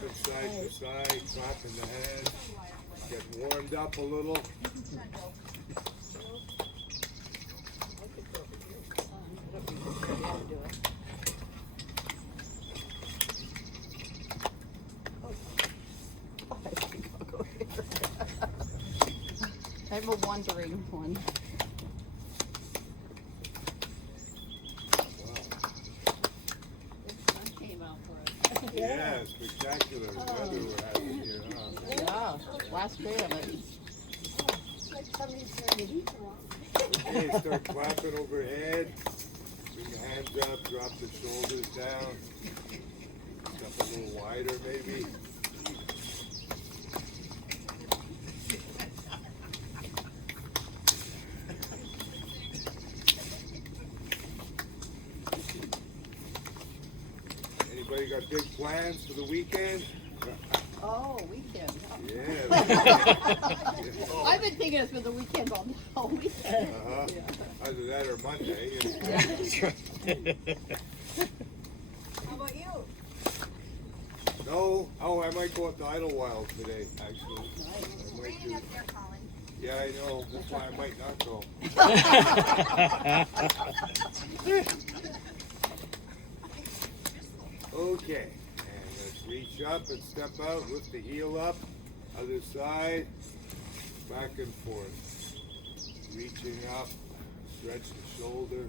Jumping side to side, clapping the hands, getting warmed up a little. I have a wandering one. Yeah, spectacular weather we're having here, huh? Yeah, last day of it. Okay, start clapping overhead. Bring the hands up, drop the shoulders down. Step a little wider maybe. Anybody got big plans for the weekend? Oh, weekend. Yeah. I've been thinking it's been the weekend all weekend. Uh-huh. Either that or Monday. How about you? No. Oh, I might go up to Idlewild today, actually. I might do. Up there, Colin. Yeah, I know. That's why I might not go. Okay. And let's reach up and step out. Lift the heel up. Other side. Back and forth. Reaching up. Stretch the shoulder.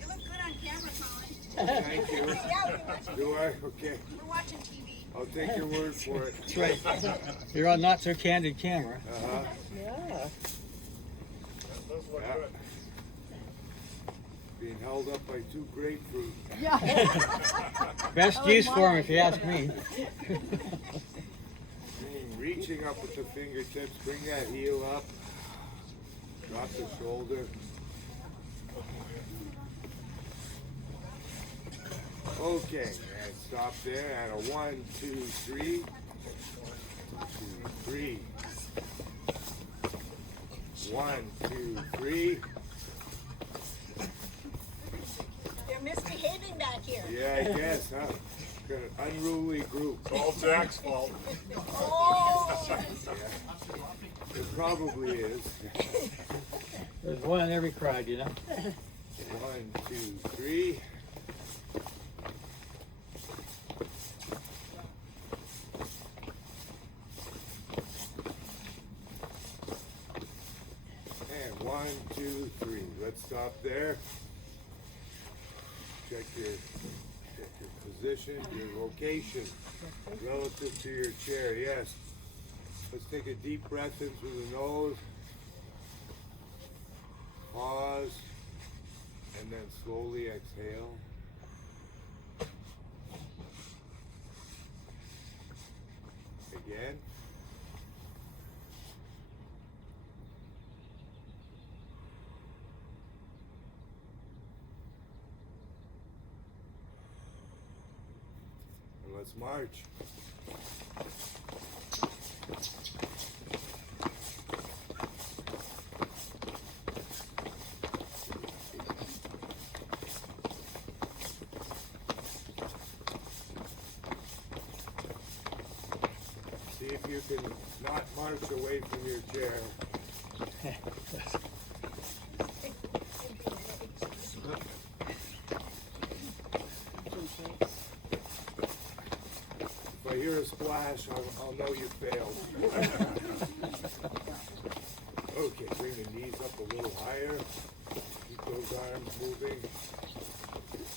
You look good on camera, Colin. Thank you. Yeah, we're watching. Do I? Okay. We're watching TV. I'll take your word for it. That's right. You're on not so candid camera. Uh-huh. Yeah. Yeah. Being held up by two grapefruit. Yeah. Best use for him, if you ask me. Reaching up with the fingertips. Bring that heel up. Drop the shoulder. Okay, and stop there at a 1, 2, 3. 2, 3. 1, 2, 3. They're misbehaving back here. Yeah, I guess, huh? Got an unruly group. It's all Jack's fault. Oh! It probably is. There's one in every crowd, you know. 1, 2, 3. And 1, 2, 3. Let's stop there. Check your position, your location relative to your chair. Yes. Let's take a deep breath in through the nose. Pause. And then slowly exhale. Again. And let's march. See if you can not march away from your chair. If I hear a splash, I'll know you failed. Okay, bring the knees up a little higher. Keep those arms moving.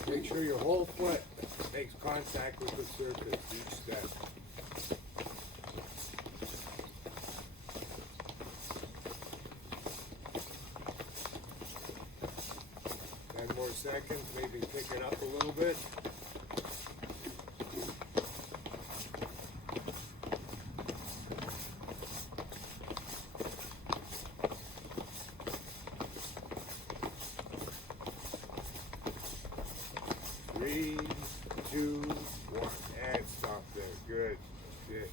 Make sure your whole foot makes contact with the surface each step. More seconds, maybe pick it up a little bit. Three, 2, 1, and stop there. Good. Good.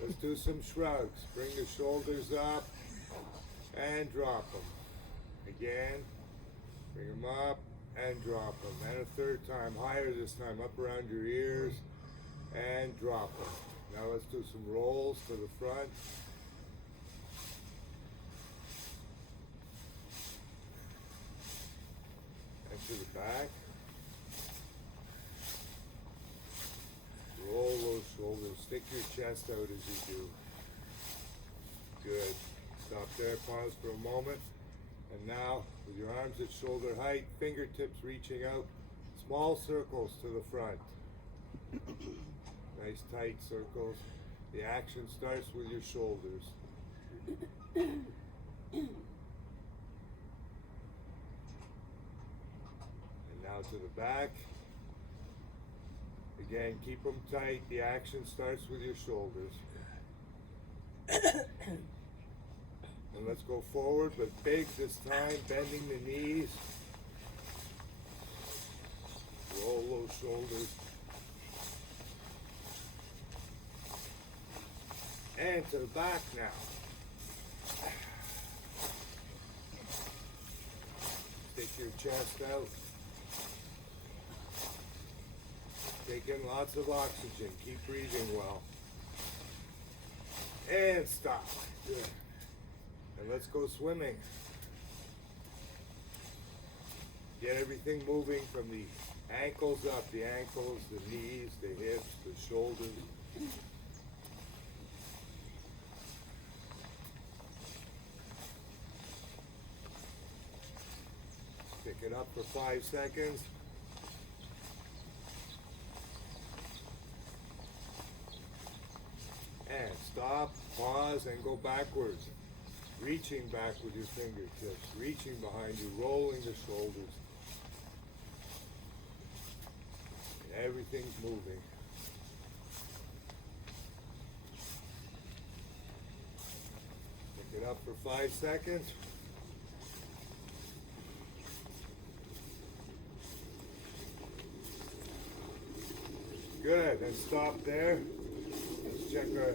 Let's do some shrugs. Bring the shoulders up. And drop them. Again. Bring them up and drop them. And a third time, higher this time, up around your ears and drop them. Now let's do some rolls to the front. And to the back. Roll those shoulders. Stick your chest out as you do. Good. Stop there. Pause for a moment. And now, with your arms at shoulder height, fingertips reaching out, small circles to the front. Nice tight circles. The action starts with your shoulders. And now to the back. Again, keep them tight. The action starts with your shoulders. And let's go forward, but big this time, bending the knees. Roll those shoulders. And to the back now. Stick your chest out. Take in lots of oxygen. Keep breathing well. And stop. Good. And let's go swimming. Get everything moving from the ankles up, the ankles, the knees, the hips, the shoulders. Pick it up for 5 seconds. And stop, pause, and go backwards. Reaching back with your fingertips, reaching behind you, rolling the shoulders. And everything's moving. Pick it up for 5 seconds. Good, and stop there. Let's check our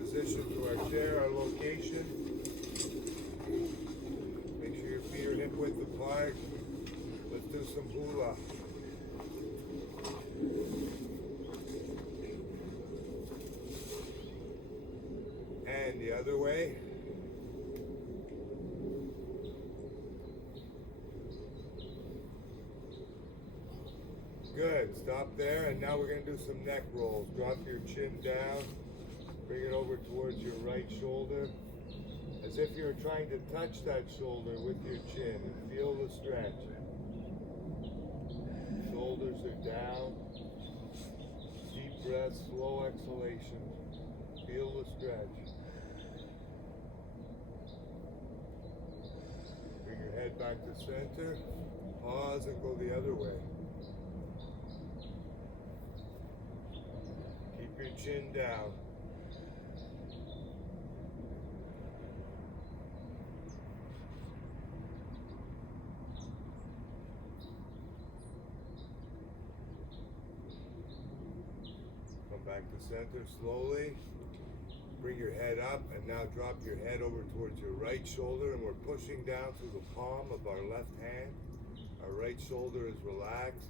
position to our chair, our location. Make sure your feet are hip width apart. Let's do some hula. And the other way. Good, stop there, and now we're going to do some neck rolls. Drop your chin down, bring it over towards your right shoulder, as if you're trying to touch that shoulder with your chin. Feel the stretch. Shoulders are down. Deep breath, slow exhalation. Feel the stretch. Bring your head back to center. Pause and go the other way. Keep your chin down. Come back to center slowly. Bring your head up and now drop your head over towards your right shoulder, and we're pushing down through the palm of our left hand. Our right shoulder is relaxed.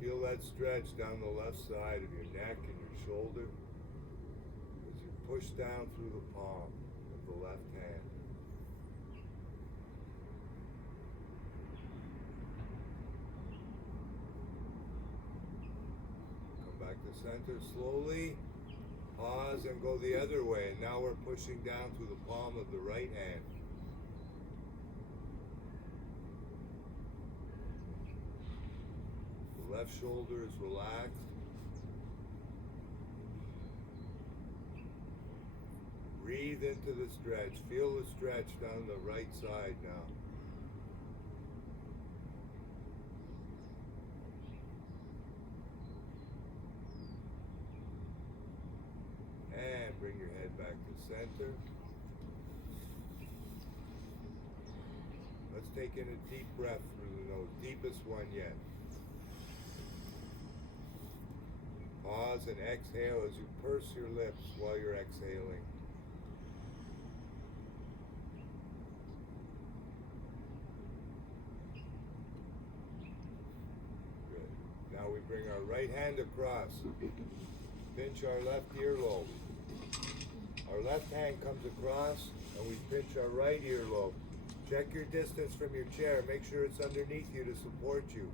Feel that stretch down the left side of your neck and your shoulder as you push down through the palm of the left hand. Come back to center slowly. Pause and go the other way. And now we're pushing down through the palm of the right hand. Left shoulder is relaxed. Breathe into the stretch. Feel the stretch down the right side now. And bring your head back to center. Let's take in a deep breath through the nose. Deepest one yet. Pause and exhale as you purse your lips while you're exhaling. bring our right hand across. Pinch our left earlobe. Our left hand comes across and we pinch our right earlobe. Check your distance from your chair. Make sure it's underneath you to support you.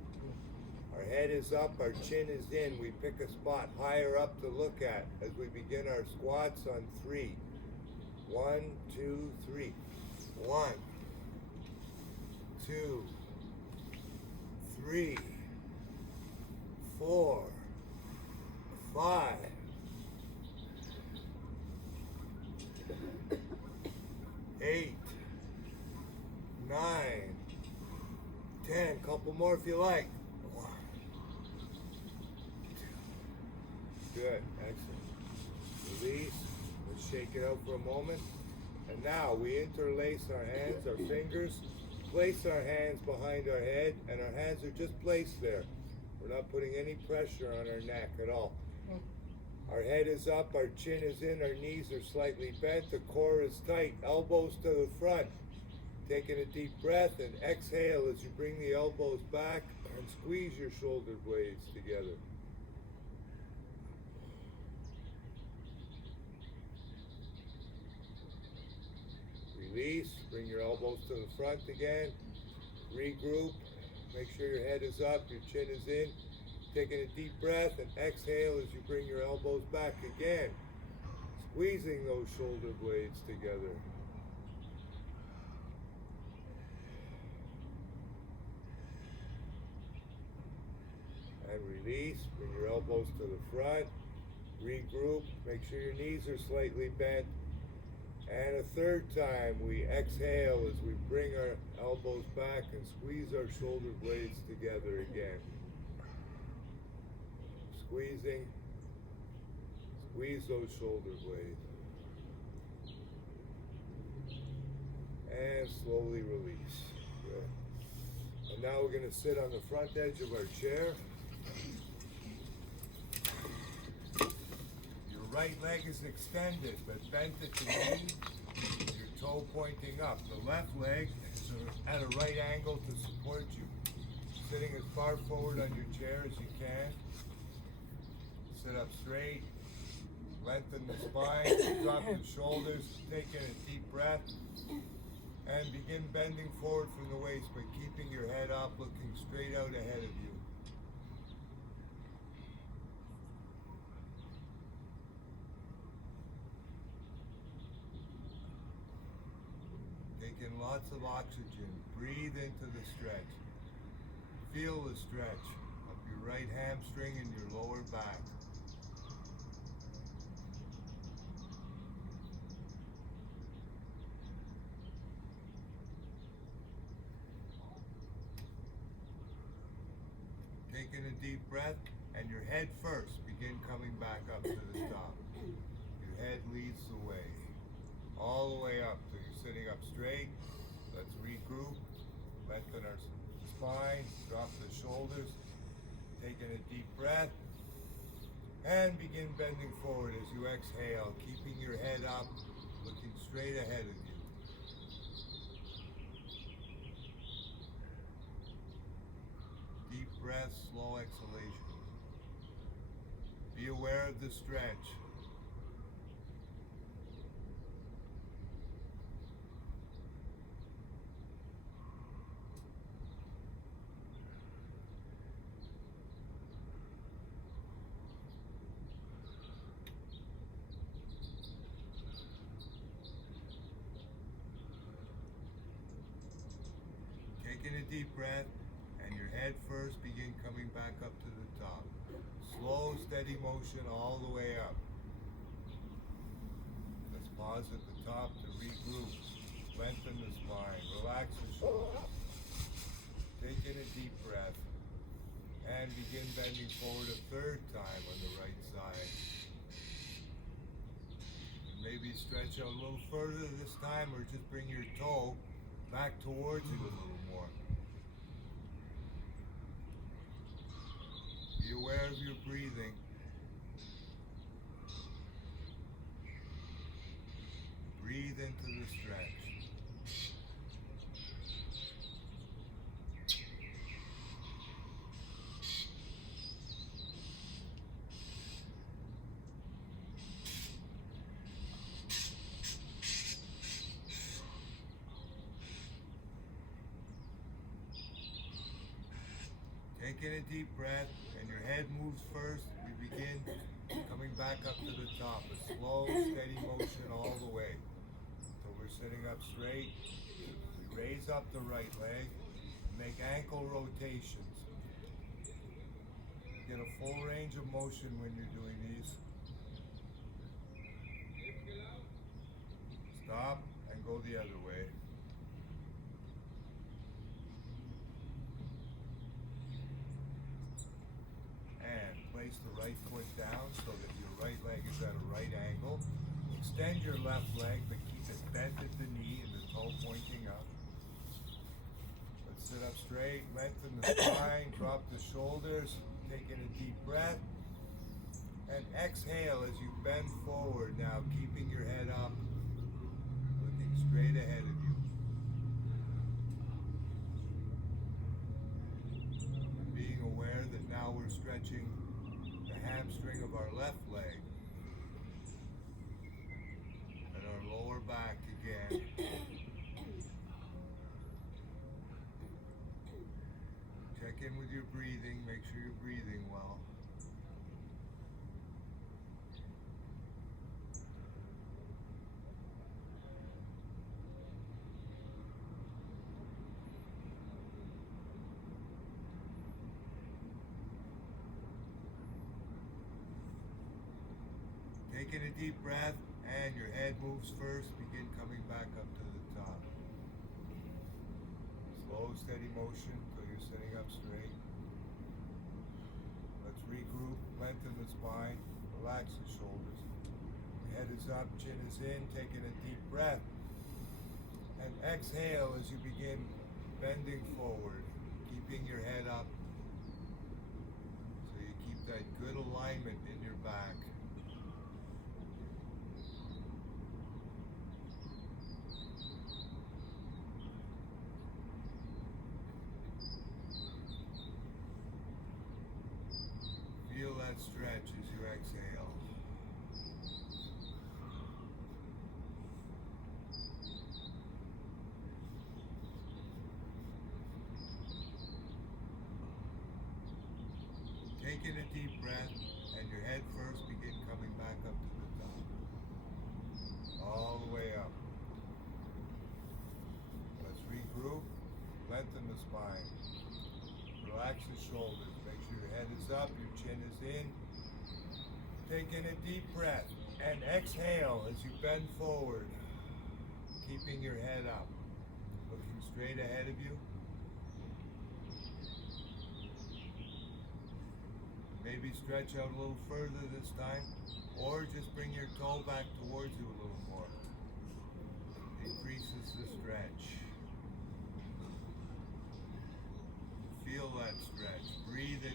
Our head is up, our chin is in. We pick a spot higher up to look at as we begin our squats on 3. 1, 2, 3. 1, 2, 3, 4, 5, 8, 9, 10. Couple more if you like. 1, 2. Good, excellent. Release. Let's shake it out for a moment. And now we interlace our hands, our fingers, place our hands behind our head, and our hands are just placed there. We're not putting any pressure on our neck at all. Our head is up, our chin is in, our knees are slightly bent, the core is tight, elbows to the front. Taking a deep breath and exhale as you bring the elbows back and squeeze your shoulder blades together. Release, bring your elbows to the front again. Regroup, make sure your head is up, your chin is in. Taking a deep breath and exhale as you bring your elbows back again. Squeezing those shoulder blades together. And release, bring your elbows to the front. Regroup, make sure your knees are slightly bent. And a third time, we exhale as we bring our elbows back and squeeze our shoulder blades together again. Squeezing, squeeze those shoulder blades. And slowly release. Good. And now we're going to sit on the front edge of our chair. Right leg is extended, but bent at the knee, your toe pointing up. The left leg is at a right angle to support you. Sitting as far forward on your chair as you can. Sit up straight, lengthen the spine, drop the shoulders, take in a deep breath, and begin bending forward from the waist, but keeping your head up, looking straight out ahead of you. Take in lots of oxygen. Breathe into the stretch. Feel the stretch up your right hamstring and your lower back. Taking a deep breath, and your head first. Begin coming back up to the top. Your head leads the way. All the way up till you're sitting up straight. Let's regroup. Lengthen our spine. Drop the shoulders. Taking a deep breath. And begin bending forward as you exhale. Keeping your head up. Looking straight ahead of you. Deep breath, slow exhalation. Be aware of the stretch. Taking a deep breath, and your head first, begin coming back up to the top. Slow, steady motion all the way up. Let's pause at the top to regroup. Lengthen the spine, relax the shoulders. Take in a deep breath, and begin bending forward a third time on the right side. And maybe stretch out a little further this time, or just bring your toe back towards you a little more. Be aware of your breathing. Breathe into the stretch. Taking a deep breath, and your head moves first. We begin coming back up to the top. A slow, steady motion all the way. So we're sitting up straight. We raise up the right leg. Make ankle rotations. Get a full range of motion when you're doing these. Stop and go the other way. And place the right foot down so that your right leg is at a right angle. Extend your left leg, but keep it bent at the knee and the toe pointing up. Let's sit up straight, lengthen the spine, drop the shoulders, taking a deep breath. And exhale as you bend forward now, keeping your head up, looking straight ahead of you. And being aware that now we're stretching the hamstring of our left leg and our lower back again. Check in with your breathing, make sure you're breathing well. Taking a deep breath, and your head moves first. Begin coming back up to the top. Slow, steady motion until you're sitting up straight. Let's regroup, lengthen the spine, relax the shoulders. Your head is up, chin is in, taking a deep breath. And exhale as you begin bending forward, keeping your head up so you keep that good alignment in your back. Feel that stretch as you exhale. Taking a deep breath, and your head first begin coming back up to the top. All the way up. Let's regroup, lengthen the spine. Relax the shoulders. Make sure your head is up, your chin is in. Taking a deep breath and exhale as you bend forward, keeping your head up, looking straight ahead of you. Maybe stretch out a little further this time, or just bring your toe back towards you a little more. Increases the stretch. Feel that stretch. Breathe into it.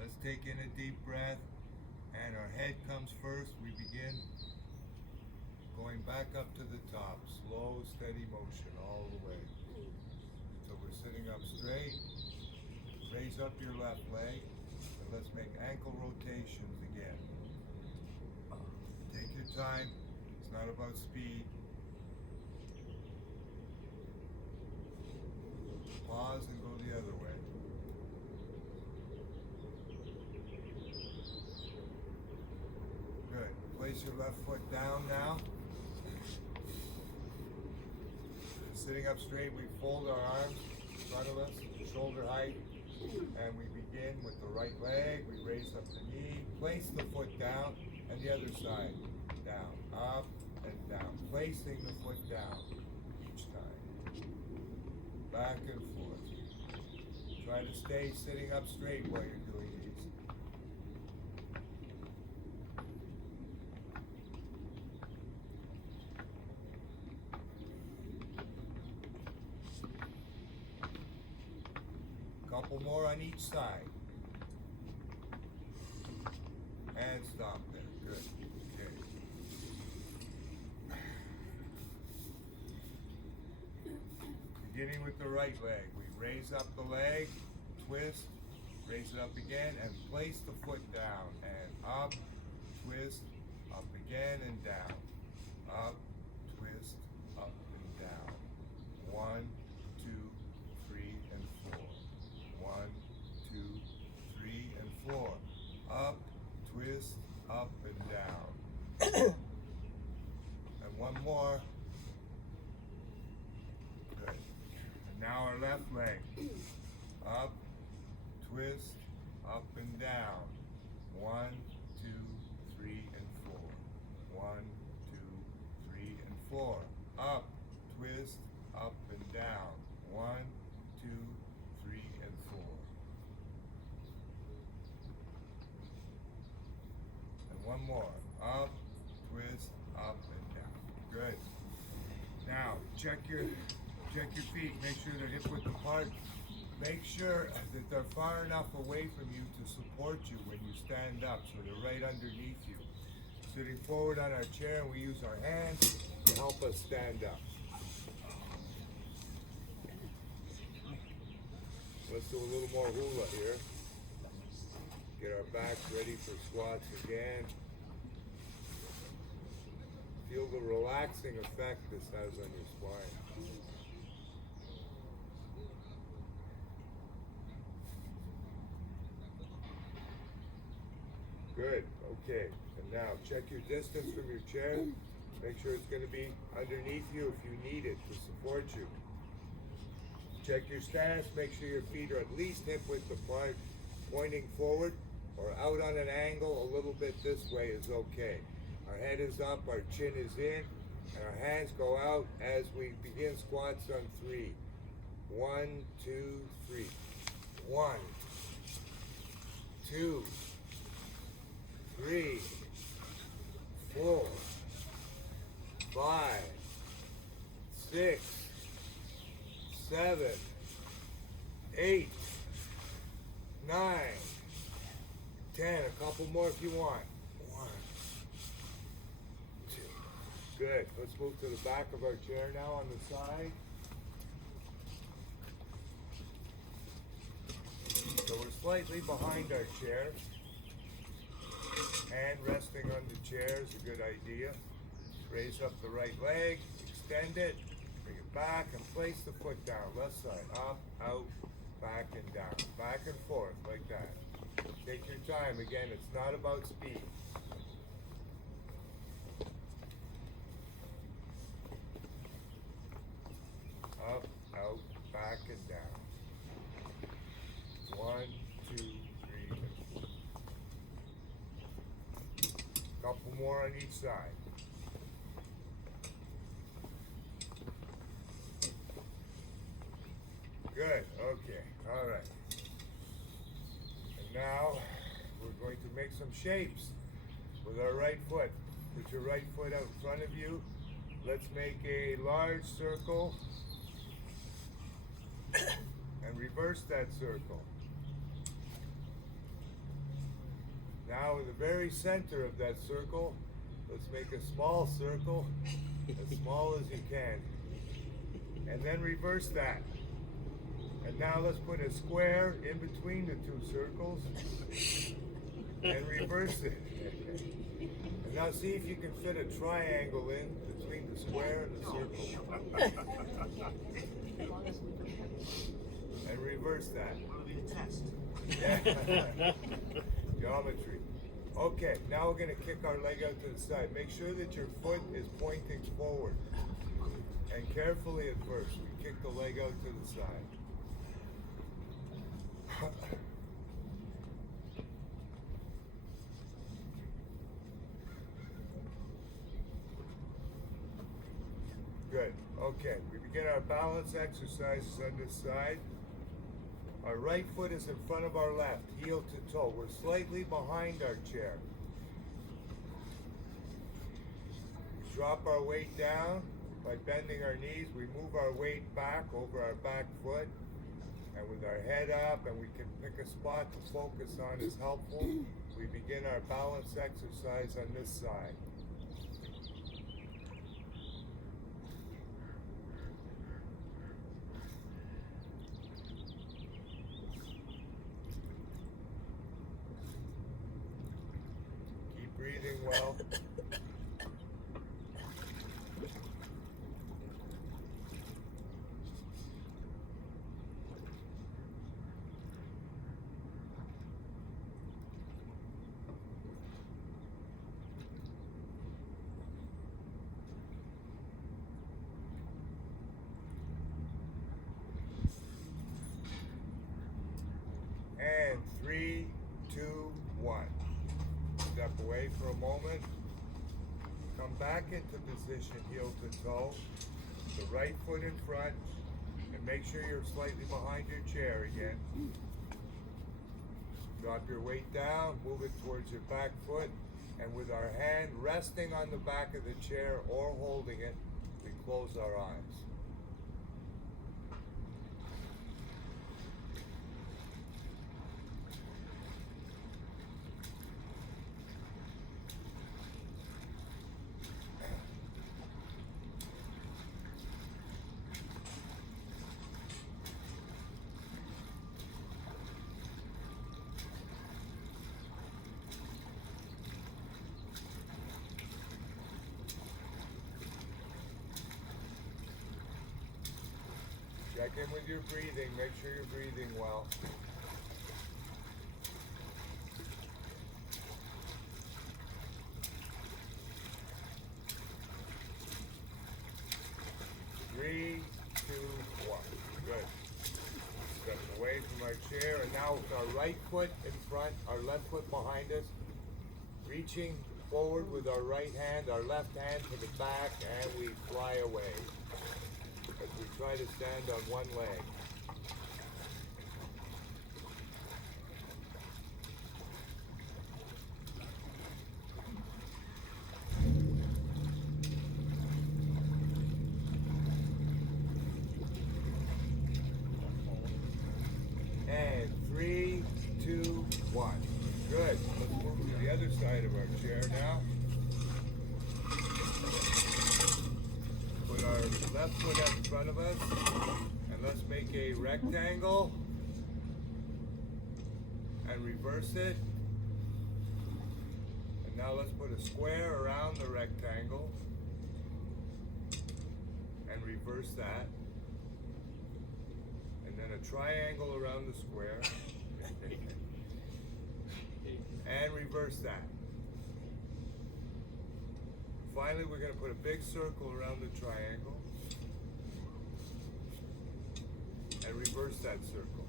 Let's take in a deep breath, and our head comes first. We begin going back up to the top. Slow, steady motion all the way. So we're sitting up straight. Raise up your left leg, and let's make ankle rotations again. Take your time. It's not about speed. Pause and go the other way. Good. Place your left foot down now. Sitting up straight, we fold our arms in front of us, shoulder height, and we begin with the right leg. We raise up the knee, place the foot down, and the other side down, up and down, placing the foot down each time. Back and forth. Try to stay sitting up straight while you're doing these. Couple more on each side. And stop there. beginning with the right leg. We raise up the leg, twist, raise it up again, and place the foot down. And up, twist, up again and down. Up, twist, up and down. 1, 2, 3, and 4. 1, 2, 3, and 4. Up, twist, up and down. And one more. Good. And now our left leg. Up, twist, up and down. 1, 2, 3, and 4. 1, 2, 3, and 4. Up, twist, up and down. 1, 2, 3, and 4. And one more. Up, twist, up and down. Good. Now check your feet. Make sure they're hip width apart. Make sure that they're far enough away from you to support you when you stand up, so they're right underneath you. Sitting forward on our chair, we use our hands to help us stand up. Let's do a little more hula here. Get our backs ready for squats again. Feel the relaxing effect this has on your spine. Good, okay. And now check your distance from your chair. Make sure it's going to be underneath you if you need it to support you. Check your stance. Make sure your feet are at least hip width apart, pointing forward or out on an angle a little bit this way is okay. Our head is up, our chin is in, and our hands go out as we begin squats on 3. 1, 2, 3. 1, 2, 3, 4, 5, 6, 7, 8, 9, 10. A couple more if you want. 1, 2. Good. Let's move to the back of our chair now on the side. So we're slightly behind our chair. Hand resting on the chair is a good idea. Raise up the right leg, extend it, bring it back, and place the foot down. Left side, up, out, back and down. Back and forth, like that. Take your time. Again, it's not about speed. Up, out, back and down. 1, 2, 3, and 4. Couple more on each side. Good, okay, all right. And now we're going to make some shapes with our right foot. Put your right foot out in front of you. Let's make a large circle and reverse that circle. Now in the very center of that circle, let's make a small circle, as small as you can. And then reverse that. And now let's put a square in between the two circles and reverse it. And now see if you can fit a triangle in between the square and the circle. And reverse that. Geometry. Okay, now we're going to kick our leg out to the side. Make sure that your foot is pointing forward. And carefully at first, we kick the leg out to the side. Good. Okay, we begin our balance exercises on this side. Our right foot is in front of our left, heel to toe. We're slightly behind our chair. We drop our weight down by bending our knees. We move our weight back over our back foot. And with our head up, and we can pick a spot to focus on is helpful. We begin our balance exercise on this side. breathing well. And 3, 2, 1. Step away for a moment. Come back into position, heel to toe. The right foot in front. And make sure you're slightly behind your chair again. Drop your weight down, move it towards your back foot. And with our hand resting on the back of the chair or holding it, we close our eyes. Check in with your breathing. Make sure you're breathing well. Three, two, one. Good. Step away from our chair, and now with our right foot in front, our left foot behind us, reaching forward with our right hand, our left hand to the back, and we fly away. As we try to stand on one leg. And 3, 2, 1. Good. Let's move to the other side of our chair now. Put our left foot up in front of us, and let's make a rectangle and reverse it. And now let's put a square around the rectangle and reverse that. And then a triangle around the square and reverse that. Finally, we're going to put a big circle around the triangle and reverse that circle.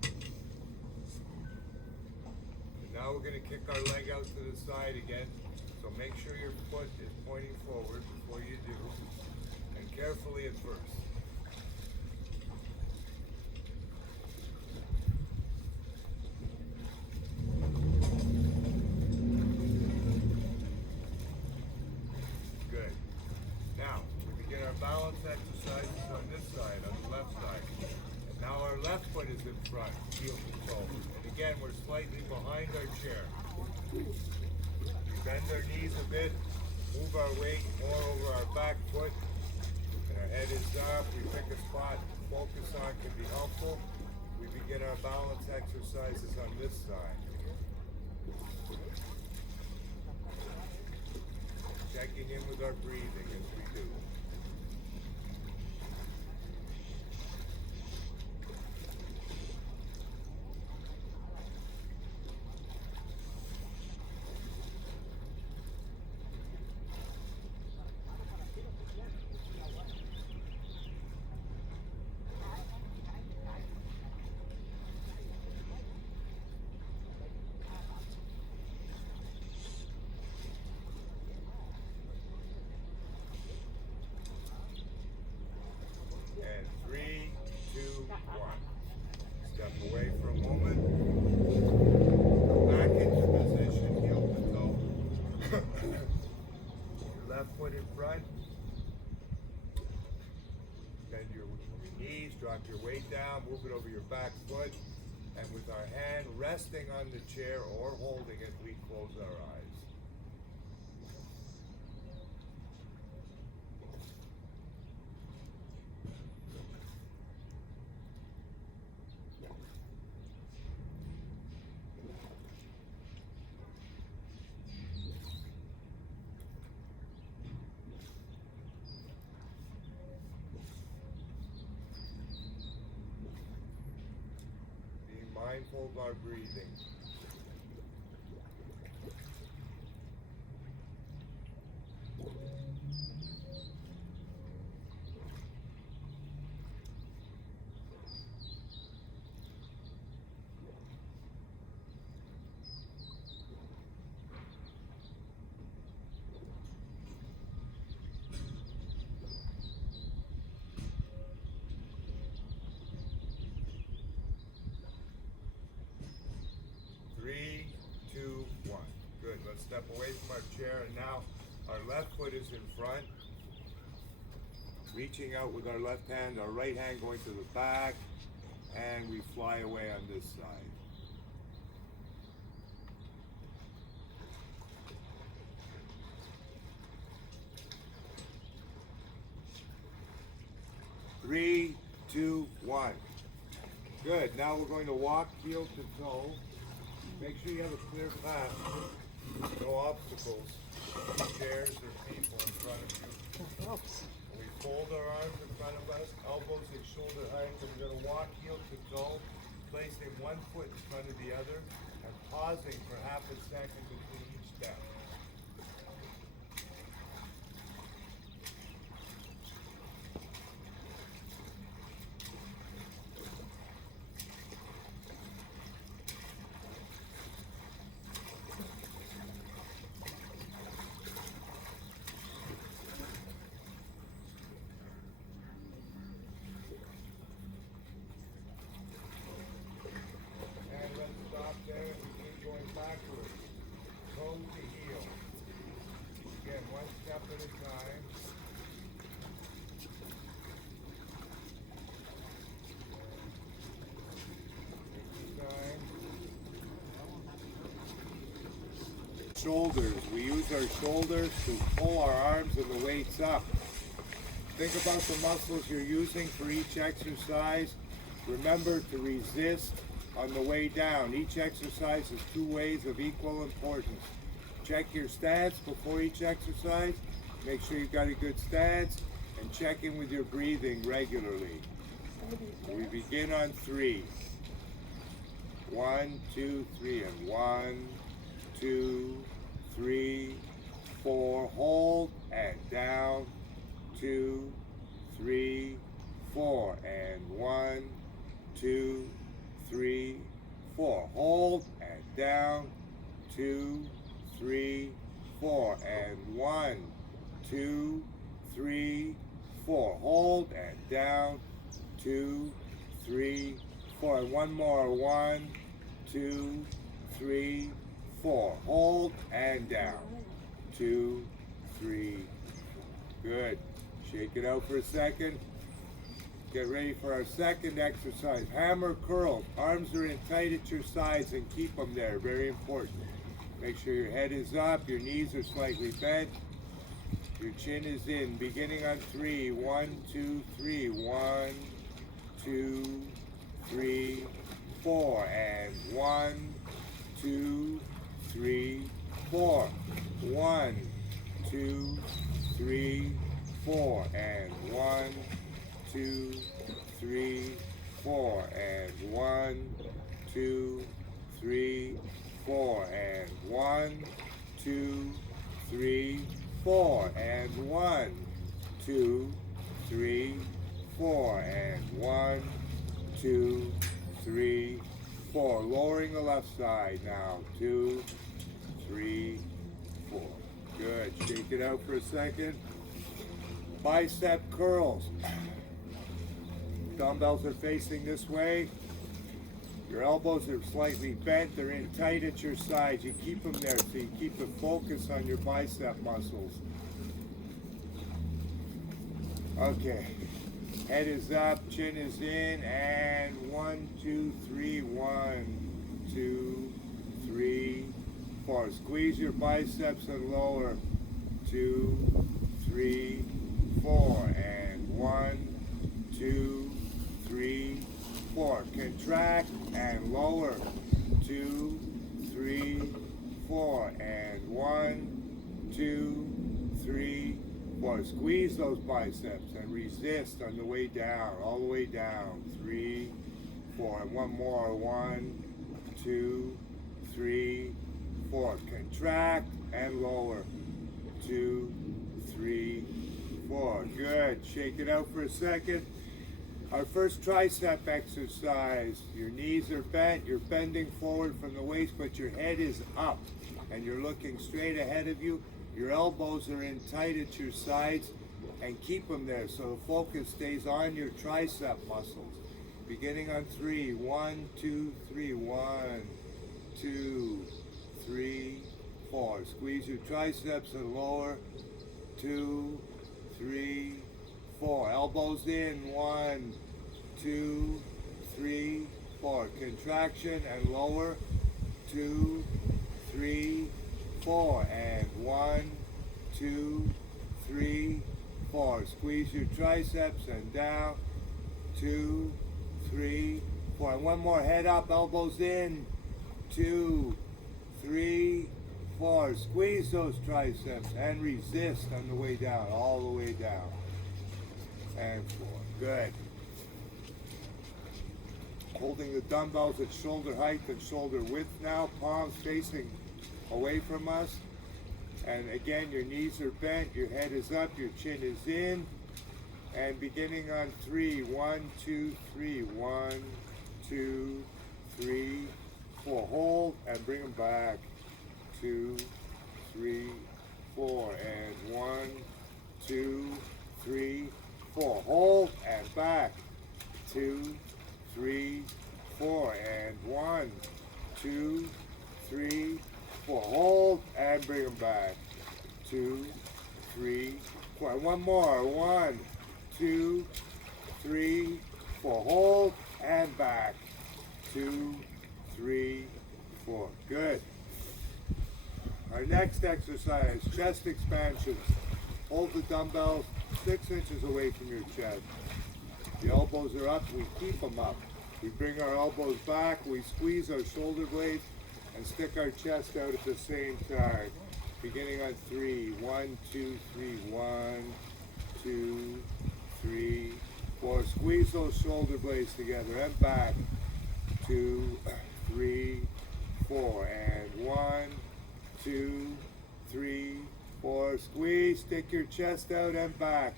And now we're going to kick our leg out to the side again. So make sure your foot is pointing forward before you do, and carefully at first. Good. Now, we begin our balance exercises on this side, on the left side. And now our left foot is in front, heel to toe. And again, we're slightly behind our chair. We bend our knees a bit, move our weight more over our back foot, and our head is up. We pick a spot to focus on, can be helpful. We begin our balance exercises on this side. Checking in with our breathing as we do. And 3, 2, 1. Step away for a moment. Come back into position, heel to toe. Your left foot in front. Bend your knees, drop your weight down, move it over your back foot. And with our hand resting on the chair or holding it, we close our eyes. mindful of our breathing. Three, two, one. Good. Let's step away from our chair, and now our left foot is in front. Reaching out with our left hand, our right hand going to the back, and we fly away on this side. Three, two, one. Good. Now we're going to walk heel to toe. Make sure you have a clear path. No obstacles, chairs or people in front of you. We fold our arms in front of us, elbows at shoulder height, and we're going to walk heel to toe, placing one foot in front of the other and pausing for half a second between each step. And let's stop there and begin going backwards. Toe to heel. Again, one step at a time. Take your time. Shoulders. We use our shoulders to pull our arms and the weights up. Think about the muscles you're using for each exercise. Remember to resist on the way down. Each exercise is two ways of equal importance. Check your stance before each exercise. Make sure you've got a good stance and check in with your breathing regularly. We begin on 3. 1, 2, 3, and 1, 2, 3, 4. Hold and down. 2, 3, 4, and 1, 2, 3, 4. Hold and down. 2, 3, 4, and 1, 2, 3, 4. Hold and down. 2, 3, 4, and one more. 1, 2, 3, 4. Hold and down. 2, 3. Good. Shake it out for a second. Get ready for our second exercise. Hammer curls. Arms are in tight at your sides and keep them there. Very important. Make sure your head is up, your knees are slightly bent, your chin is in. Beginning on 3. 1, 2, 3. 1, 2, 3, 4. And 1, 2, 3, 4. 1, 2, 3, 4. And 1, 2, 3, 4. And 1, 2, 3, 4. And 1, 2, 3, 4. And 1, 2, 3, 4. And 1, 2, 3, 4. Lowering the left side now. 2, 3, 4. Good. Shake it out for a second. Bicep curls. Dumbbells are facing this way. Your elbows are slightly bent. They're in tight at your sides. You keep them there so you keep the focus on your bicep muscles. Okay. Head is up, chin is in, and 1, 2, 3. 1, 2, 3, 4. Squeeze your biceps and lower. 2, 3, 4. And 1, 2, 3, 4. Contract and lower. 2, 3, 4. And 1, 2, 3, 4. Squeeze those biceps and resist on the way down, all the way down. 3, 4. And one more. 1, 2, 3, 4. Contract and lower. 2, 3, 4. Good. Shake it out for a second. Our first tricep exercise. Your knees are bent. You're bending forward from the waist, but your head is up. And you're looking straight ahead of you. Your elbows are in tight at your sides. And keep them there so the focus stays on your tricep muscles. Beginning on 3. 1, 2, 3. 1, 2, 3, 4. Squeeze your triceps and lower. 2, 3, 4. Elbows in. 1, 2, 3, 4. Contraction and lower. 2, 3, 4. And 1, 2, 3, 4. Squeeze your triceps and down. 2, 3, 4. And one more. Head up, elbows in. 2, 3, 4. Squeeze those triceps and resist on the way down, all the way down. And 4. Good. Holding the dumbbells at shoulder height and shoulder width now, palms facing away from us. And again, your knees are bent, your head is up, your chin is in. And beginning on 3. 1, 2, 3. 1, 2, 3, 4. Hold and bring them back. 2, 3, 4. And 1, 2, 3, 4. Hold and back. 2, 3, 4. And 1, 2, 3, 4. Hold and bring them back. 2, 3, 4. And one more. 1, 2, 3, 4. Hold and back. 2, 3, 4. Good. Our next exercise, chest expansions. Hold the dumbbells 6 inches away from your chest. The elbows are up, we keep them up. We bring our elbows back, we squeeze our shoulder blades and stick our chest out at the same time. Beginning on 3. 1, 2, 3. 1, 2, 3, 4. Squeeze those shoulder blades together and back. 2, 3, 4. And 1, 2, 3, 4. Squeeze, stick your chest out and back.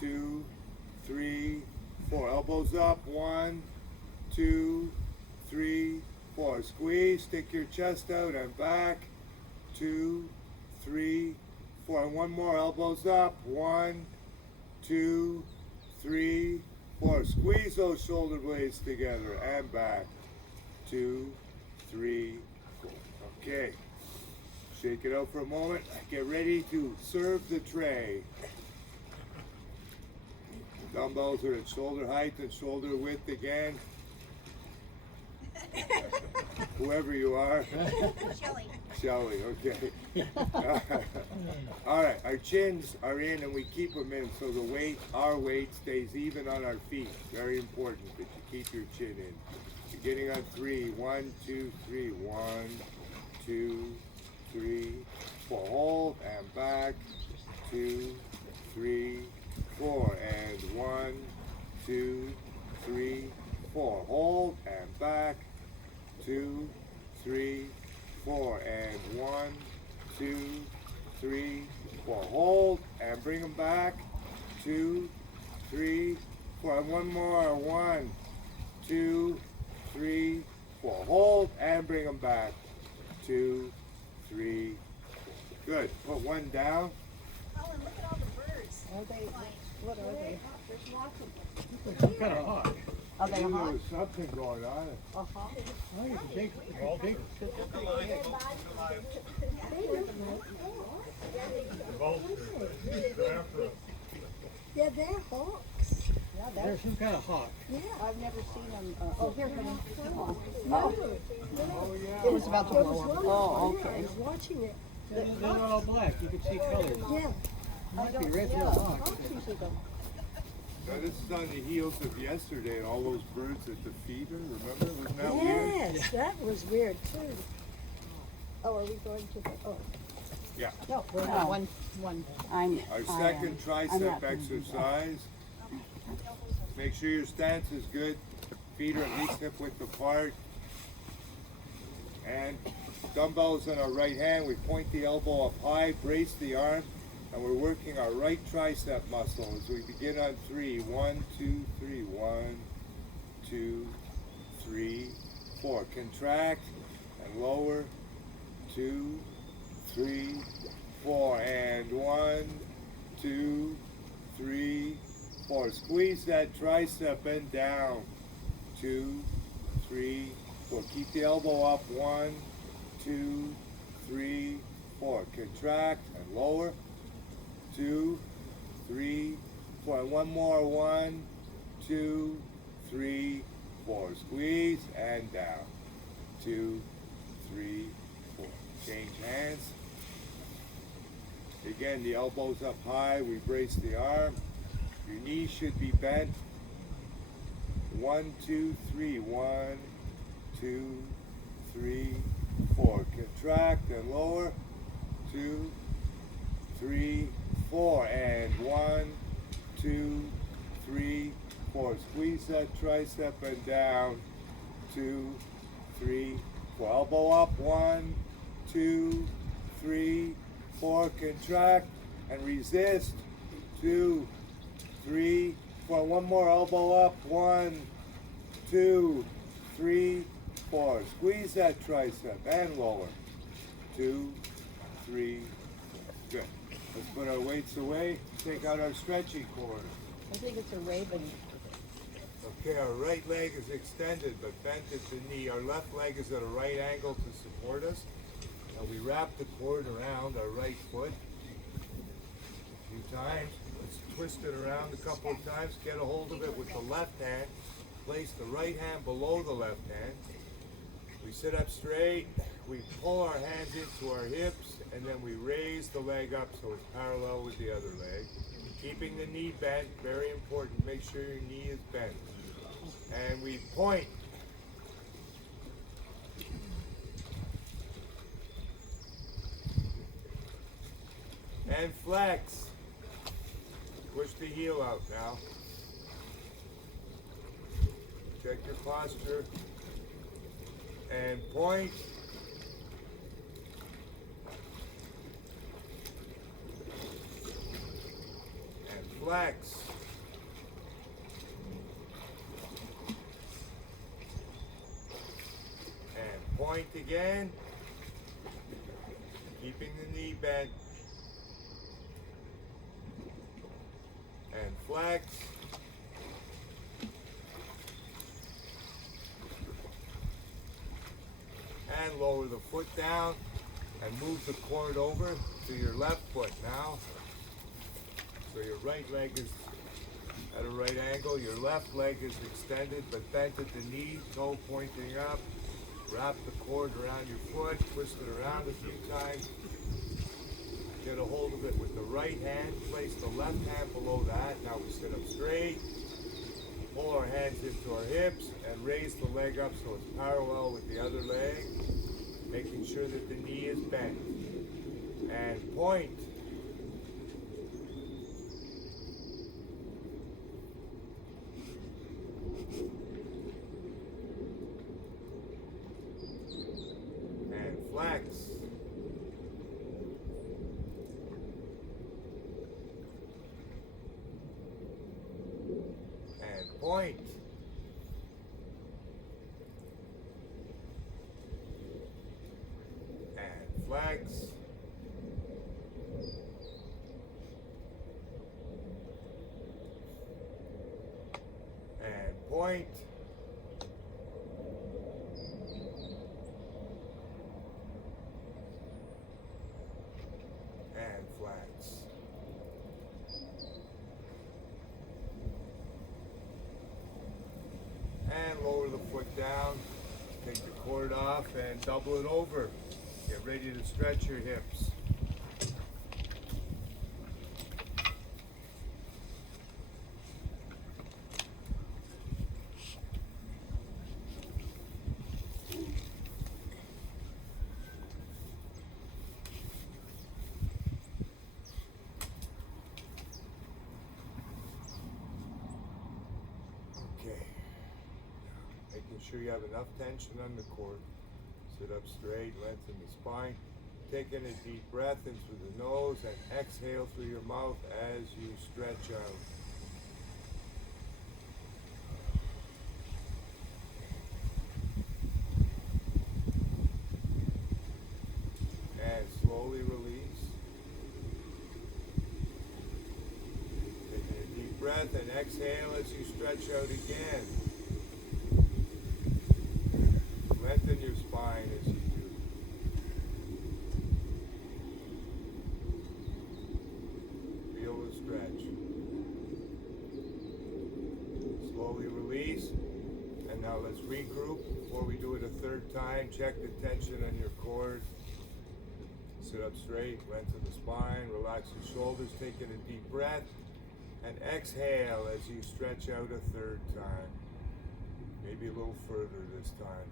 2, 3, 4. Elbows up. 1, 2, 3, 4. Squeeze, stick your chest out and back. 2, 3, 4. And one more. Elbows up. 1, 2, 3, 4. Squeeze those shoulder blades together and back. 2, 3, 4. Okay. Shake it out for a moment. Get ready to serve the tray. The dumbbells are at shoulder height and shoulder width again. Whoever you are. Shelly. Shelly, okay. All right, our chins are in and we keep them in so the weight, our weight stays even on our feet. Very important that you keep your chin in. Beginning on 3. 1, 2, 3. 1, 2, 3, 4. Hold and back. 2, 3, 4. And 1, 2, 3, 4. Hold and back. 2, 3, 4. And 1, 2, 3, 4. Hold and bring them back. 2, 3, 4. And one more. 1, 2, 3, 4. Hold and bring them back. 2, 3, 4. Good. Put one down. Oh, and look at all the birds. Are they, what are they? There's lots of them. Like some kind of hawk. Are they There hot? was something going on. Uh-huh. Oh, you can take Yeah, they're hawks. Yeah, There's that's, some kind of hawk. Yeah. I've never seen them, oh, here, honey. Come on. No. Oh, yeah. It was about to There blow was up. one. Oh, Yeah, I okay. was watching it. They're not all black. You can see colors. Yeah. Might be red Yeah, tailed hawk. hawks usually don't. Now this is on the heels of yesterday and all those birds at the feeder, remember? Wasn't that weird? Yes, that was weird too. Oh, are we going to the, oh. Yeah. No, we're No, not. one. Our second tricep exercise. Make sure your stance is good. Feet are at least hip width apart. And dumbbells in our right hand, we point the elbow up high, brace the arm, and we're working our right tricep muscle as we begin on 3. 1, 2, 3. 1, 2, 3, 4. Contract and lower. 2, 3, 4. And 1, 2, 3, 4. Squeeze that tricep and down. 2, 3, 4. Keep the elbow up. 1, 2, 3, 4. Contract and lower. 2, 3, 4. And one more. 1, 2, 3, 4. Squeeze and down. 2, 3, 4. Change hands. Again, the elbows up high. We brace the arm. Your knees should be bent. 1, 2, 3. 1, 2, 3, 4. Contract and lower. 2, 3, 4. And 1, 2, 3, 4. Squeeze that tricep and down. 2, 3, 4. Elbow up. 1, 2, 3, 4. Contract and resist. 2, 3, 4. One more. Elbow up. 1, 2, 3, 4. Squeeze that tricep and lower. 2, 3, 4. Good. Let's put our weights away. Take out our stretching cord. I think it's a raven. Okay, our right leg is extended but bent at the knee. Our left leg is at a right angle to support us. Now we wrap the cord around our right foot a few times. Let's twist it around a couple of times. Get a hold of it with the left hand. Place the right hand below the left hand. We sit up straight. We pull our hands into our hips and then we raise the leg up so it's parallel with the other leg. Keeping the knee bent, very important. Make sure your knee is bent. And we point. And flex. Push the heel out now. Check your posture. And point. And flex. And point again. Keeping the knee bent. And flex. And lower the foot down and move the cord over to your left foot now. So your right leg is at a right angle, your left leg is extended but bent at the knee, toe pointing up. Wrap the cord around your foot, twist it around a few times. Get a hold of it with the right hand, place the left hand below that. Now we sit up straight, pull our hands into our hips and raise the leg up so it's parallel with the other leg, making sure that the knee is bent. And point. And flex. And point. And flex. And point. And flex. And lower the foot down. Take the cord off and double it over. Get ready to stretch your hips. Okay. Making sure you have enough tension on the cord so Sit up straight, lengthen the spine. Taking a deep breath in through the nose and exhale through your mouth as you stretch out. And slowly release. Taking a deep breath and exhale as you stretch out again. Lengthen your spine as you do. Feel the stretch. Slowly release. And now let's regroup before we do it a third time. Check the tension on your cord. Sit up straight, lengthen the spine, relax your shoulders, taking a deep breath, and exhale as you stretch out a third time. Maybe a little further this time.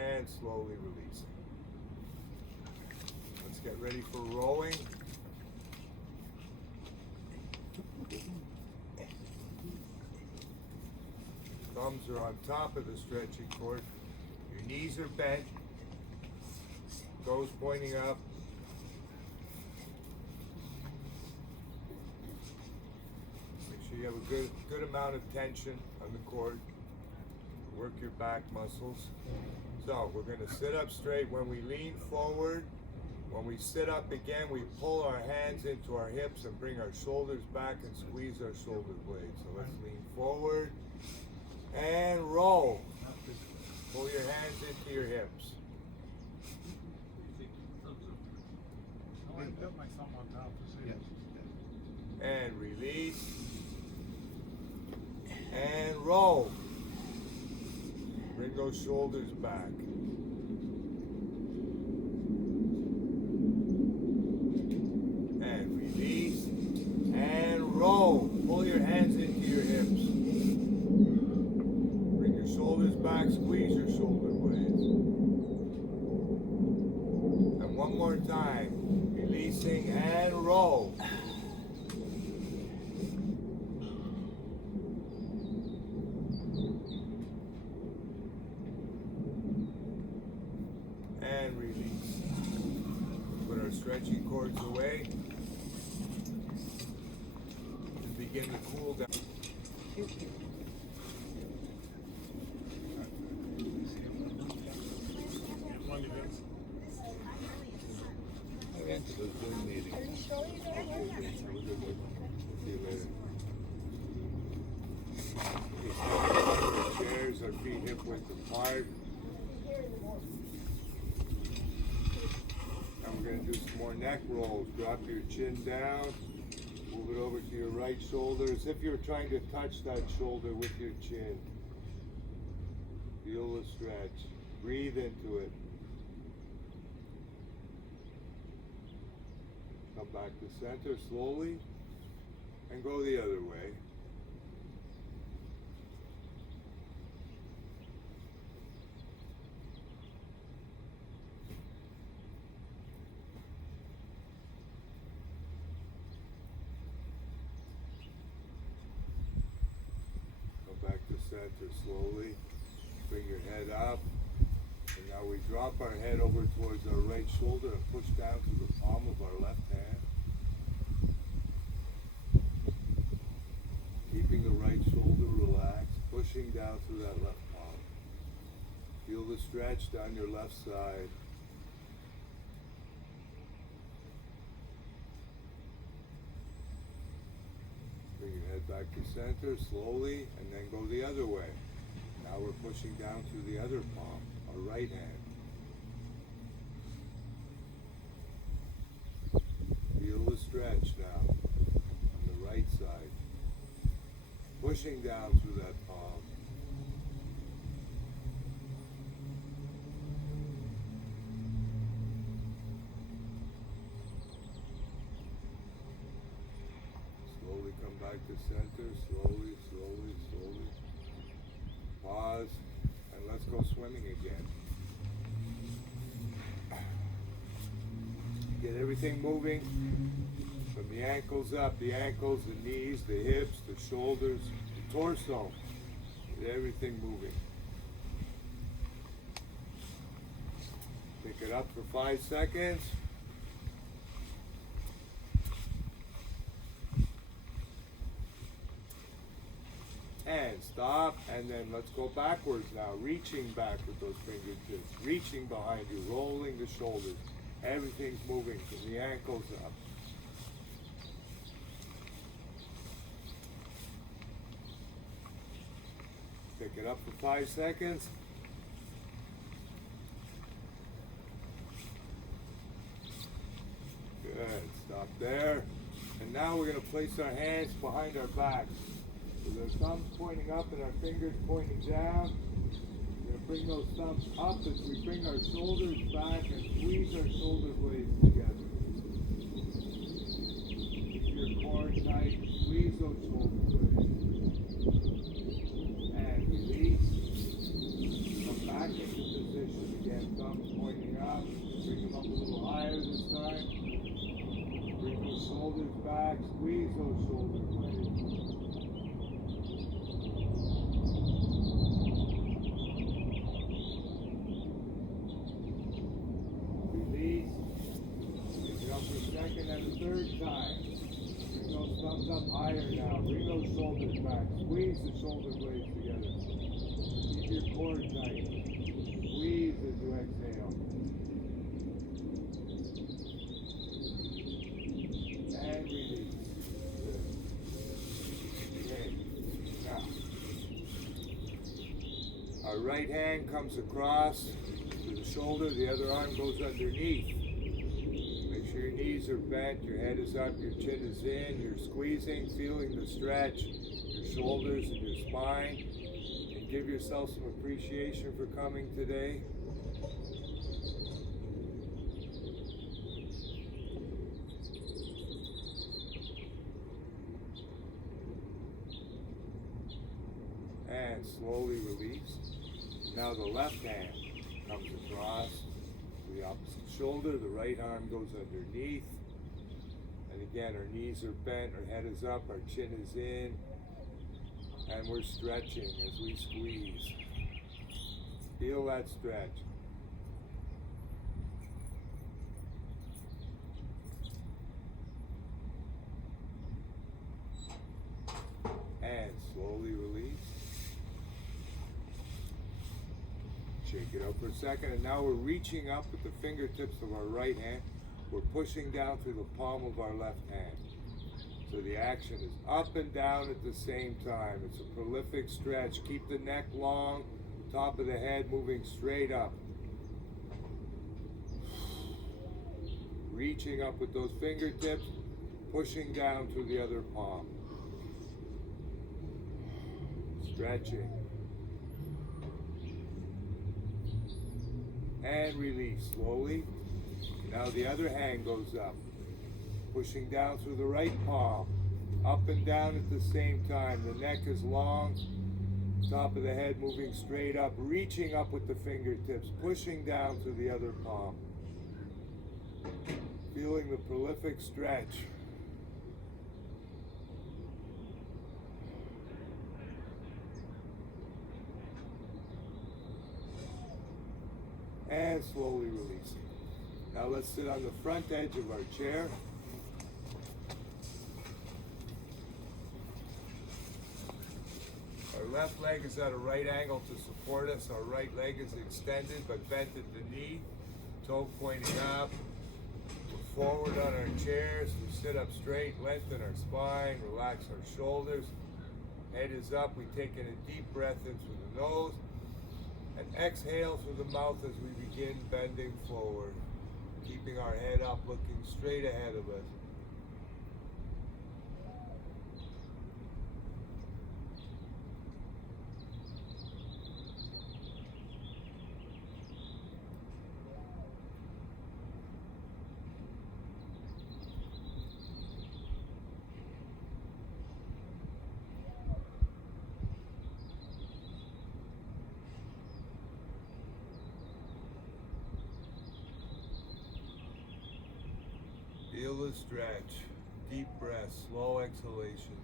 And slowly releasing. Let's get ready for rowing. Thumbs are on top of the stretching cord. Your knees are bent. Toes pointing up. Make sure you have a good amount of tension on the cord. Work your back muscles. So we're going to sit up straight. When we lean forward, when we sit up again, we pull our hands into our hips and bring our shoulders back and squeeze our shoulder blades. So let's lean forward. And roll. Pull your hands into your hips. I put my thumb on top to see this. And release. And roll. Bring those shoulders back. And release. And roll. Pull your hands into your hips. Shoulders back, squeeze your shoulder blades. And one more time. Releasing and roll. And release. Put our stretching cords away. And begin to cool down. Are you sure you're doing it? See you later. Chairs, our feet hip width apart. And we're going to do some more neck rolls. Drop your chin down. Move it over to your right shoulder as if you're trying to touch that shoulder with your chin. Feel the stretch. Breathe into it. Come back to center slowly and go the other way. Come back to center slowly. Bring your head up. And now we drop our head over towards our right shoulder and push down to the palm of our left hand. Keeping the right shoulder relaxed, pushing down through that left palm. Feel the stretch down your left side. Bring your head back to center slowly and then go the other way. Now we're pushing down through the other palm, our right hand. Feel the stretch now on the right side. Pushing down through that palm. Slowly come back to center, slowly, slowly, slowly. Pause, and let's go swimming again. Get everything moving from the the ankles up, the ankles, the knees, the hips, the shoulders, the torso, with everything moving. Pick it up for 5 seconds. And stop, and then let's go backwards now, reaching back with those fingertips, reaching behind you, rolling the shoulders. Everything's moving from the ankles up. Pick it up for 5 seconds. Good, stop there. And now we're going to place our hands behind our backs. So the thumbs pointing up and our fingers pointing down. We're going to bring those thumbs up as we bring our shoulders back and squeeze our shoulder blades together. Keep your core tight, squeeze those shoulder blades. And release. Come back into position again, thumbs pointing up. Bring them up a little higher this time. Bring those shoulders back, squeeze those shoulder blades. Release. Pick it up for a second and a third time. Bring those thumbs up higher now. Bring those shoulders back. Squeeze the shoulder blades together. Keep your core tight. Squeeze as you exhale. And release. Good. Okay. Now, our right hand comes across to the shoulder, the other arm goes underneath. Make sure your knees are bent, your head is up, your chin is in, you're squeezing, feeling the stretch, your shoulders and your spine. And give yourself some appreciation for coming today. And slowly release. Now the left hand comes across to the opposite shoulder, the right arm goes underneath. And again, our knees are bent, our head is up, our chin is in. And we're stretching as we squeeze. Feel that stretch. And slowly release. Shake it up for a second, and now we're reaching up with the fingertips of our right hand. We're pushing down through the palm of our left hand. So the action is up and down at the same time. It's a prolific stretch. Keep the neck long, top of the head moving straight up. Reaching up with those fingertips, pushing down through the other palm. Stretching. And release slowly. Now the other hand goes up, pushing down through the right palm, up and down at the same time. The neck is long, top of the head moving straight up, reaching up with the fingertips, pushing down through the other palm. Feeling the prolific stretch. And slowly releasing. Now let's sit on the front edge of our chair. Our left leg is at a right angle to support us. Our right leg is extended but bent at the knee. Toe pointing up. We're forward on our chairs. We sit up straight, lengthen our spine, relax our shoulders. Head is up. We take in a deep breath in through the nose. And exhale through the mouth as we begin bending forward, keeping our head up, looking straight ahead of us. Feel the stretch. deep breath, slow exhalation.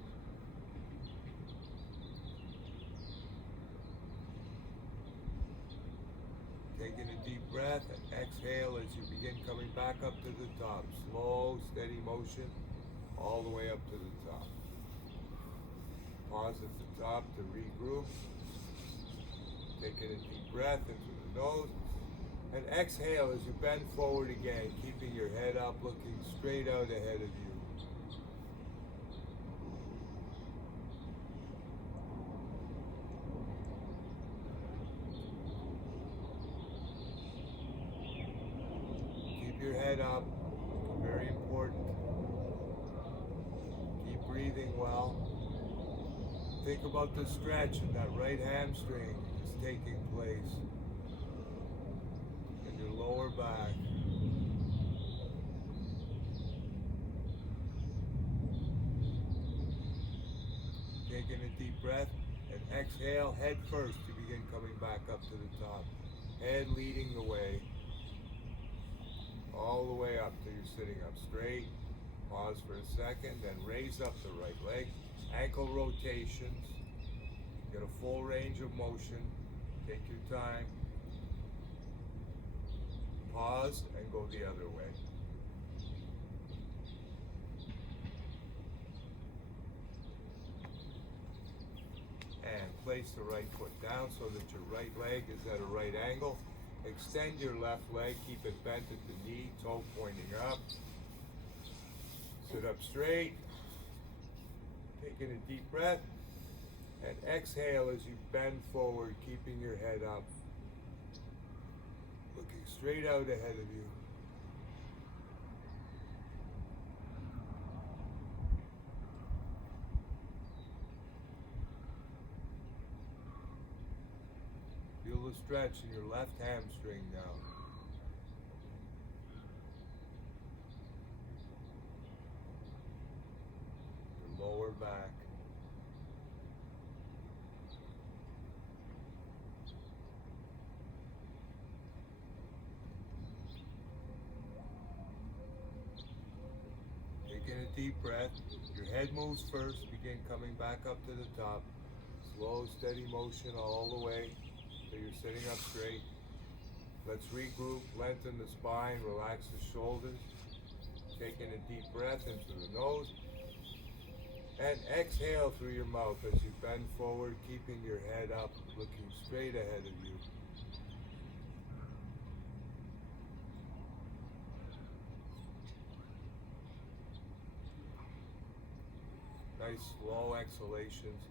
Taking a deep breath and exhale as you begin coming back up to the top. Slow, steady motion all the way up to the top. Pause at the top to regroup. Taking a deep breath into the nose. And exhale as you bend forward again, keeping your head up, looking straight out ahead of you. Keep your head up, very important. Keep breathing well. Think about the stretch in that right hamstring is taking place. And your lower back. Taking a deep breath and exhale head first to begin coming back up to the top. Head leading the way. All the way up till you're sitting up straight. Pause for a second, then raise up the right leg. Ankle rotations. Get a full range of motion. Take your time. Pause and go the other way. And place the right foot down so that your right leg is at a right angle. Extend your left leg, keep it bent at the knee, toe pointing up. Sit up straight. Taking a deep breath. And exhale as you bend forward, keeping your head up. Looking straight out ahead of you. Feel the stretch in your left hamstring now. Your lower back. Taking a deep breath. Your head moves first. Begin coming back up to the top. Slow, steady motion all the way. So you're sitting up straight. Let's regroup, lengthen the spine, relax the shoulders. Taking a deep breath into the nose. And exhale through your mouth as you bend forward, keeping your head up, looking straight ahead of you. Nice slow exhalations.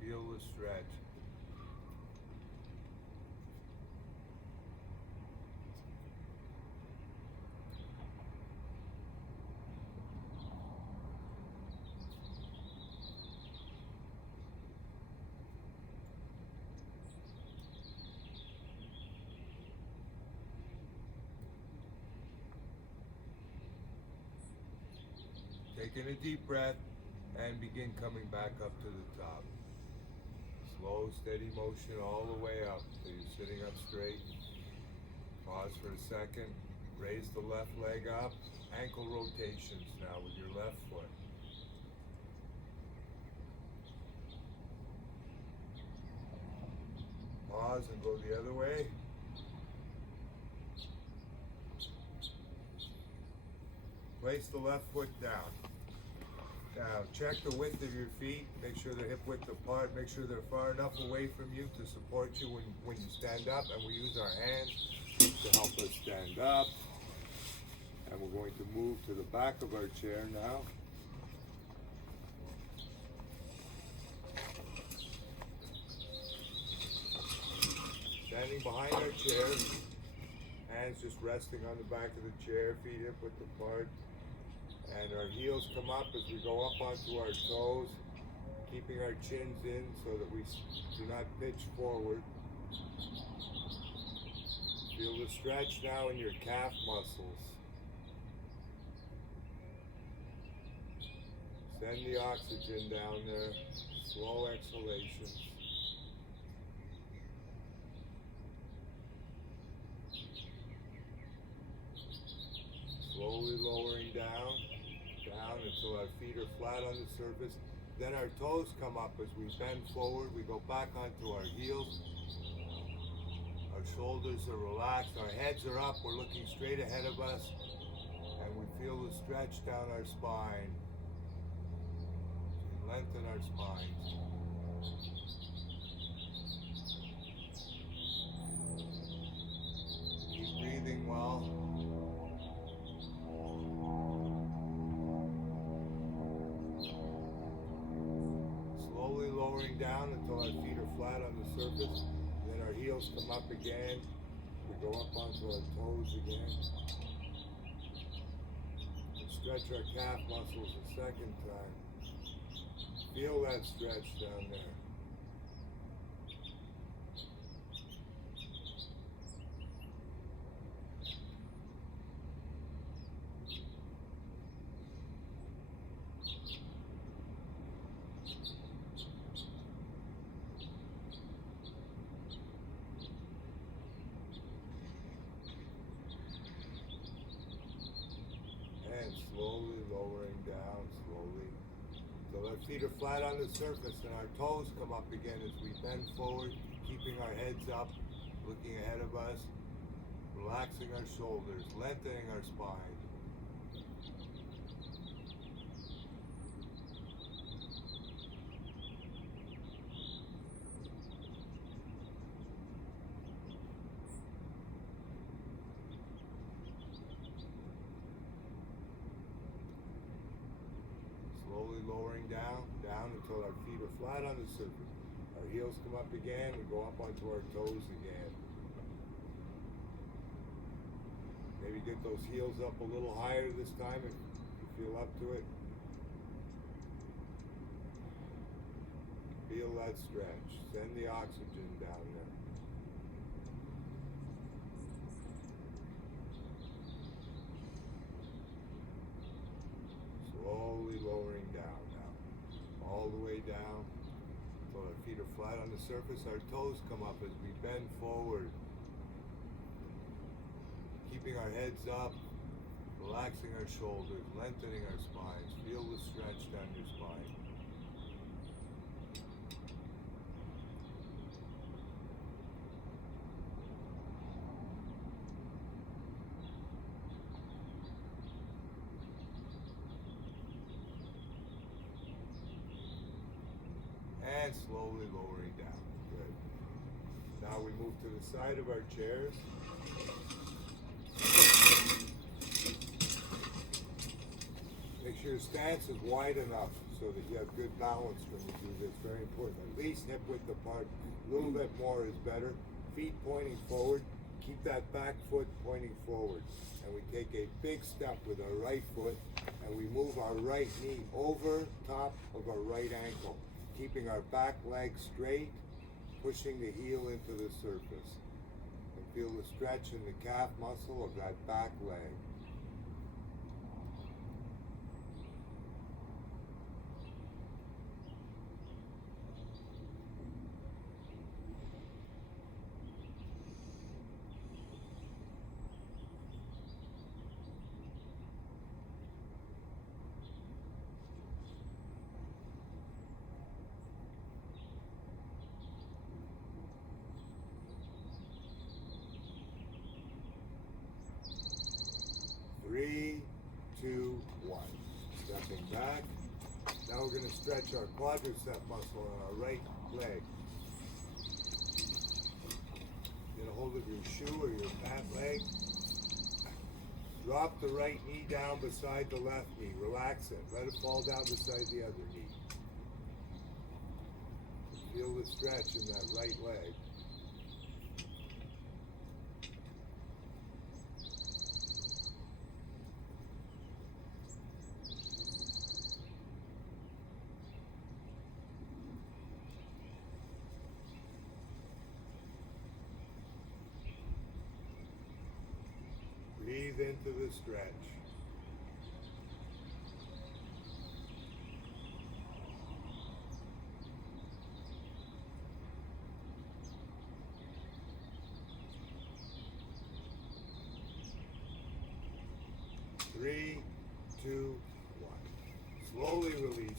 Feel the stretch. Taking a deep breath and begin coming back up to the top. Slow, steady motion all the way up till you're sitting up straight. Pause for a second. Raise the left leg up. Ankle rotations now with your left foot. Pause and go the other way. Place the left foot down. Now check the width of your feet. Make sure they're hip width apart. Make sure they're far enough away from you to support you when you stand up. And we use our hands to help us stand up. And we're going to move to the back of our chair now. Standing behind our chair. Hands just resting on the back of the chair. Feet hip width apart. And our heels come up as we go up onto our toes, keeping our chins in so that we do not pitch forward. Feel the stretch now in your calf muscles. Send the oxygen down there. Slow exhalations. Slowly lowering down. down until our feet are flat on the surface. Then our toes come up as we bend forward. We go back onto our heels. Our shoulders are relaxed. Our heads are up. We're looking straight ahead of us. And we feel the stretch down our spine. We lengthen our spines. Keep breathing well. Slowly lowering down until our feet are flat on the surface. Then our heels come up again. We go up onto our toes again. And stretch our calf muscles a second time. Feel that stretch down there. And slowly lowering down, slowly. So our feet are flat on the surface and our toes come up again as we bend forward, keeping our heads up, looking ahead of us, relaxing our shoulders, lengthening our spine. Slowly lowering down until our feet are flat on the surface. Our heels come up again, we go up onto our toes again. Maybe get those heels up a little higher this time if you feel up to it. Feel that stretch. Send the oxygen down there. Slowly lowering down now. All the way down until our feet are flat on the surface. Our toes come up as we bend forward. Keeping our heads up, relaxing our shoulders, lengthening our spines. Feel the stretch down your spine. And slowly lowering down. Good. Now we move to the side of our chairs. Make sure your stance is wide enough so that you have good balance when you do this. Very important. At least hip width apart. A little bit more is better. Feet pointing forward. Keep that back foot pointing forward. And we take a big step with our right foot and we move our right knee over top of our right ankle. Keeping our back leg straight, pushing the heel into the surface. And feel the stretch in the calf muscle of that back leg. Three, two, one. Stepping back. Now we're going to stretch our quadricep muscle on our right leg. Get a hold of your shoe or your fat leg. Drop the right knee down beside the left knee. Relax it. Let it fall down beside the other knee. Feel the stretch in that right leg. Breathe into the stretch. Three, two, one. slowly releasing.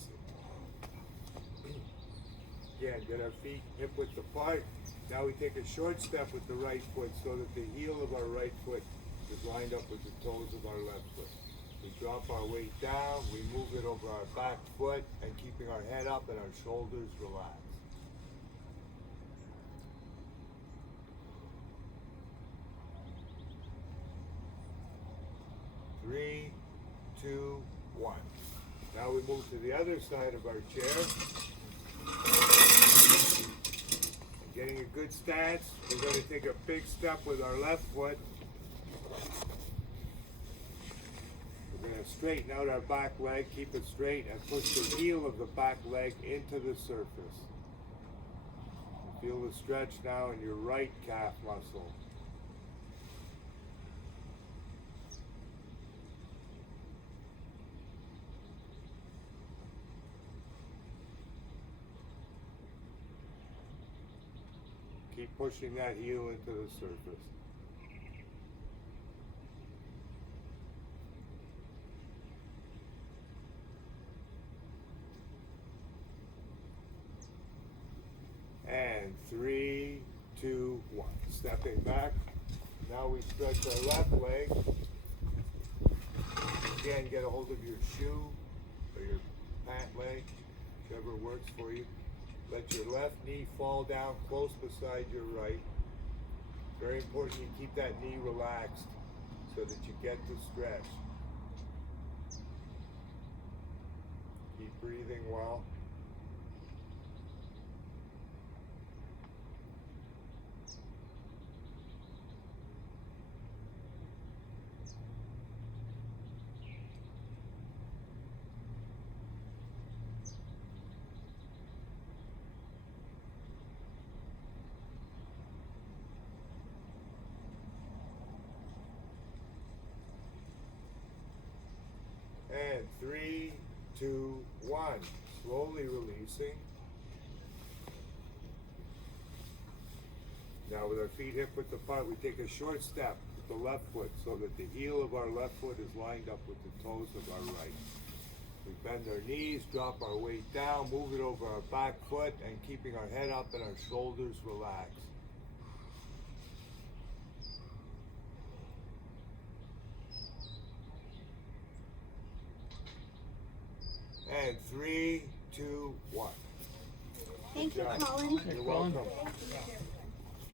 Again, get our feet hip width apart. Now we take a short step with the right foot so that the heel of our right foot is lined up with the toes of our left foot. We drop our weight down, we move it over our back foot, and keeping our head up and our shoulders relaxed. Three, two, one. Now we move to the other side of our chair. Getting a good stance, we're going to take a big step with our left foot. We're going to straighten out our back leg, keep it straight, and push the heel of the back leg into the surface. Feel the stretch now in your right calf muscle. Keep pushing that heel into the surface. And 3, 2, 1. Stepping back. Now we stretch our left leg. Again, get a hold of your shoe or your pant leg, whichever works for you. Let your left knee fall down close beside your right. Very important you keep that knee relaxed so that you get the stretch. Keep breathing well. And 3, 2, 1. Slowly releasing. Now with our feet hip width apart, we take a short step with the left foot so that the heel of our left foot is lined up with the toes of our right. We bend our knees, drop our weight down, move it over our back foot, and keeping our head up and our shoulders relaxed. And 3, 2, 1. Thank you, Good job. Colin. You're welcome.